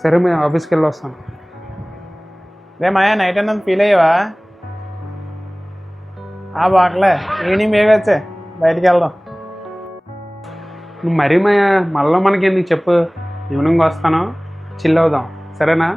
సరే మేము ఆఫీస్కి వెళ్ళి వస్తాను. రే మాయా నైట్ అన్నంత ఫీల్ అయ్యావా? బాగలే, ఈవినింగ్ బేగా వచ్చే బయటికి వెళ్దాం. నువ్వు మరీ మళ్ళీ మనకి ఎందుకు చెప్పు, ఈవినింగ్ వస్తాను, చిల్ అవుదాం, సరేనా?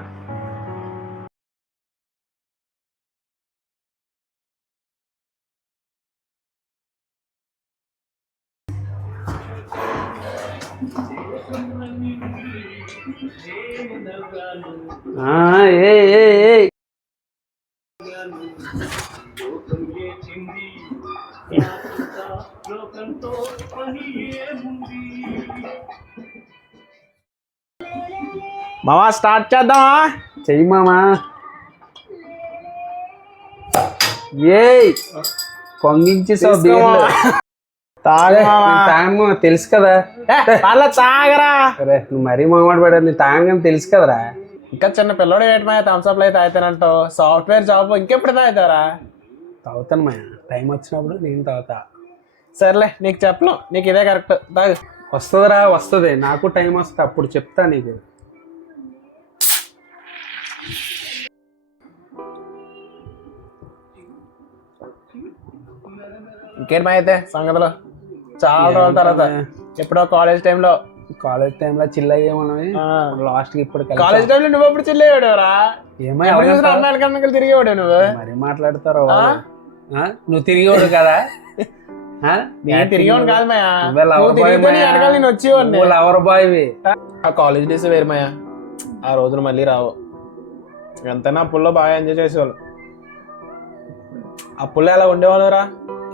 మావా స్టార్ట్ చేద్దామా? చెయ్యి మామా. పొంగించి తాగము తెలుసు కదా. తాగరా. సరే నువ్వు మరీ మొహమాట పడేది, తాగని తెలుసు కదరా. ఇంకా చిన్న పిల్లడు ఏటమా థమ్స్అప్లు అయితే తాగుతానంటావు, సాఫ్ట్వేర్ జాబ్ ఇంకెప్పుడు తాగుతారా? తాగుతాను మాయా, టైం వచ్చినప్పుడు నేను తాగుతా. సర్లే నీకు చెప్పను, నీకు ఇదే కరెక్ట్, తాగు. వస్తుందిరా, వస్తుంది, నాకు టైం వస్తుంది, అప్పుడు చెప్తా నీకు. ఇంకేంటి మా అయితే సంగతిలో? చాలా రోజుల తర్వాత ఎప్పుడో కాలేజ్ టైంలో చిల్ అయ్యేమని లాస్ట్ కి ఇప్పుడు కాలేజ్ టైంలో నువ్వు ఎప్పుడు చిల్ అయ్యాడురా? ఏమో తిరిగేవాడు నువ్వు. మరి మాట్లాడతారు, నువ్వు తిరిగేవాడు కదా. నేను తిరిగేవాడు కాదు మాయా, నేను వచ్చేవాడిని. Lover boy. ఆ కాలేజ్ డేస్ వేరు మాయా, ఆ రోజులు మళ్ళీ రావు. ఎంతైనా అప్పుల్లో బాగా ఎంజాయ్ చేసేవాళ్ళు. అప్పుల్లో ఎలా ఉండేవాళ్ళు రా,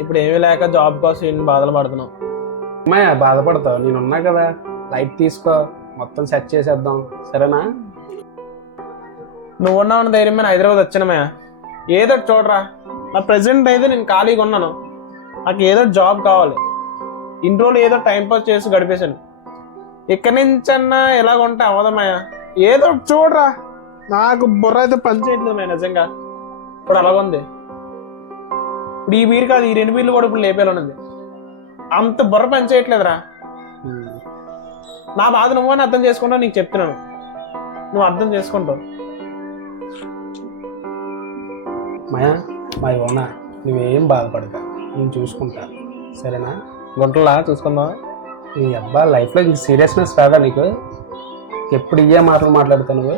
ఇప్పుడు ఏమీ లేక జాబ్ కోసం ఎన్ని బాధలు పడుతున్నావు. అమ్మాయి బాధపడతావు, నేనున్నా కదా, లైట్ తీసుకో, మొత్తం సెట్ చేసేద్దాం, సరేనా? నువ్వు ఉన్నావు ధైర్యం మీద హైదరాబాద్ వచ్చినమయ్యా. ఏదో చూడరా, నా ప్రెసెంట్ అయితే నేను ఖాళీగా ఉన్నాను, నాకు ఏదో జాబ్ కావాలి. ఇన్ని రోజులు ఏదో టైంపాస్ చేసి గడిపేశాను, ఇక్కడి నుంచన్నా ఎలాగుంటే అవదమయ్యా. ఏదో చూడరా, నాకు బుర్ర అయితే పని చేయట్లేదు నిజంగా. ఇప్పుడు అలాగుంది, ఇప్పుడు ఈ బీరు కాదు, ఈ 2 బీర్లు కూడా ఇప్పుడు లేపేయాలన్నది, అంత బుర్ర పని చేయట్లేదురా. నా బాధ నువ్వని అర్థం చేసుకుంటావు, నీకు చెప్తున్నాను, నువ్వు అర్థం చేసుకుంటావు. మా ఇవ్వనా, నువ్వేం బాధపడక, నేను చూసుకుంటా, సరేనా? గుంటలా చూసుకుందాం. నీ అబ్బా లైఫ్లో ఇంక సీరియస్నెస్ రాదా నీకు? ఎప్పుడు ఇయ్యే మాటలు మాట్లాడుతావు నువ్వు?